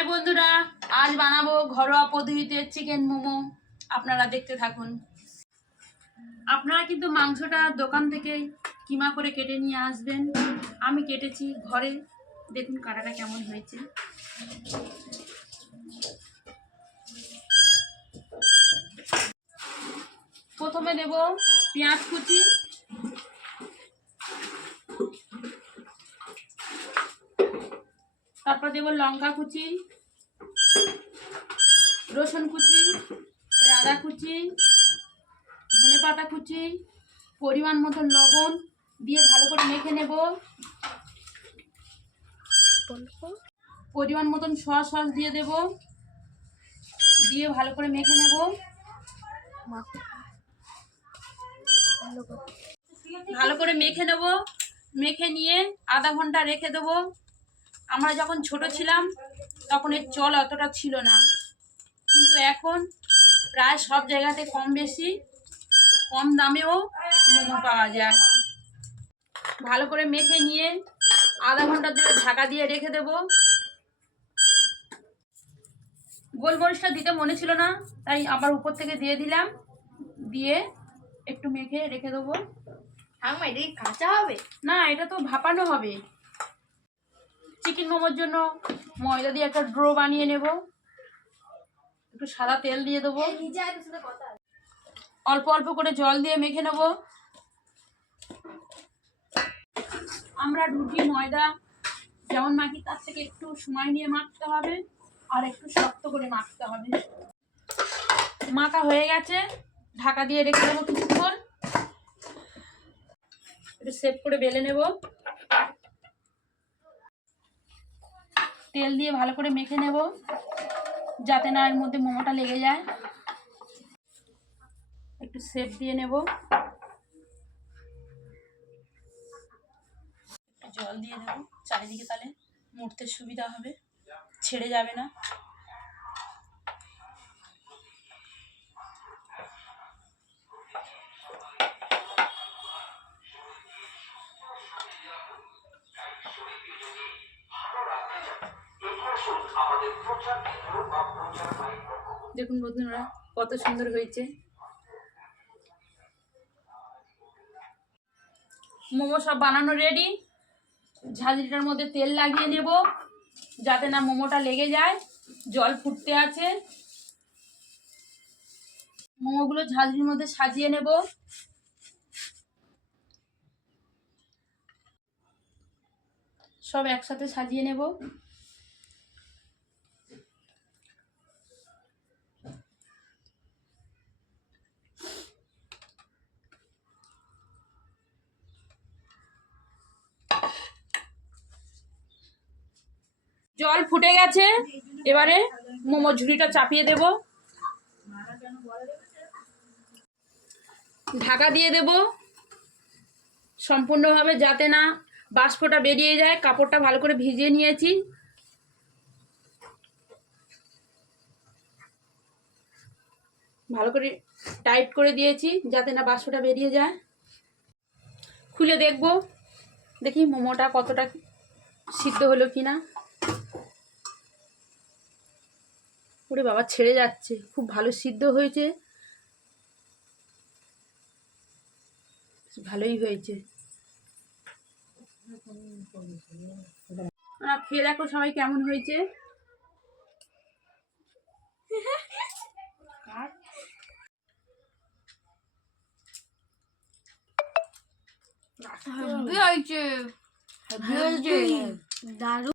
High বন্ধুরা, আজ বানাবো ঘরোয়া পদ্ধতিতে চিকেন মোমো। আপনারা দেখতে থাকুন। আপনারা কিন্তু মাংসটা দোকান থেকে কিমা করে কেটে নিয়ে আসবেন। আমি কেটেছি ঘরে, দেখুন কাটাটা কেমন হয়েছে। প্রথমে দেব পেঁয়াজ কুচি, তারপর দেব লঙ্কা কুচি, রসুন কুচি, আদা কুচি, ধনেপাতা কুচি, পরিমাণ মতো লবণ দিয়ে ভালো করে মেখে নেব। পরিমাণ মতন সস দিয়ে দেব, দিয়ে ভালো করে মেখে নেব। ভালো করে মেখে নেব, মেখে নিয়ে আধা ঘন্টা রেখে দেবো। আমরা যখন ছোট ছিলাম তখন এর চল অতটা ছিল না, কিন্তু এখন প্রায় সব জায়গাতে কম বেশি কম দামেও মোমো পাওয়া যায়। ভালো করে মেখে নিয়ে আধা ঘন্টা ধরে ঢাকা দিয়ে রেখে দেব। গোলমরিচটা দিতে মনে ছিল না, তাই আবার উপর থেকে দিয়ে দিলাম, দিয়ে একটু মেখে রেখে দেবো। এটা কি কাঁচা হবে? না, এটা তো ভাপানো হবে। চিকেন মোমোর জন্য ময়দা দিয়ে একটা ডো বানিয়ে নেব। একটু সাদা তেল দিয়ে দেবো, অল্প অল্প করে জল দিয়ে মেখে নেব। আমরা রুটি ময়দা যেমন মাখি তার থেকে একটু সময় নিয়ে মাখতে হবে, আর একটু শক্ত করে মাখতে হবে। মাখা হয়ে গেছে, ঢাকা দিয়ে রেখে দেবো কিছুক্ষণ। একটু সেভ করে বেলে নেব। তেল দিয়ে ভালো করে মেখে নেব, যাতে না এর মধ্যে মোমোটা লেগে যায়। একটু সেভ দিয়ে নেব, জল দিয়ে দেব চারিদিকে, তাহলে মুড়তে সুবিধা হবে, ছেড়ে যাবে না। দেখুন বন্ধুরা কত সুন্দর হয়েছে। মোমো সব বানানো রেডি। ঝাঁঝরিটার মধ্যে তেল লাগিয়ে নেব, যাতে না মোমোটা লেগে যায়। জল ফুটতে আছে, মোমোগুলো ঝাঁঝরির মধ্যে সাজিয়ে নেব। সব একসাথে সাজিয়ে নেব। জল ফুটে গেছে, এবারে মোমো ঝুড়িটা চাপিয়ে দেব, ঢাকা দিয়ে দেব সম্পূর্ণভাবে, যাতে না বাষ্পটা বেরিয়ে যায়। কাপড়টা ভালো করে ভিজিয়ে নিয়েছি। ভালো করে টাইট করে দিয়েছি, যাতে না বাষ্পটা বেরিয়ে যায়। খুলে দেখব, দেখি মোমোটা কতটা সিদ্ধ হলো কিনা। ওরে বাবা, ছেড়ে যাচ্ছে, খুব ভালো সিদ্ধ হয়েছে, ভালোই হয়েছে। খেয়ে দেখো সবাই কেমন হয়েছে। দারুণ।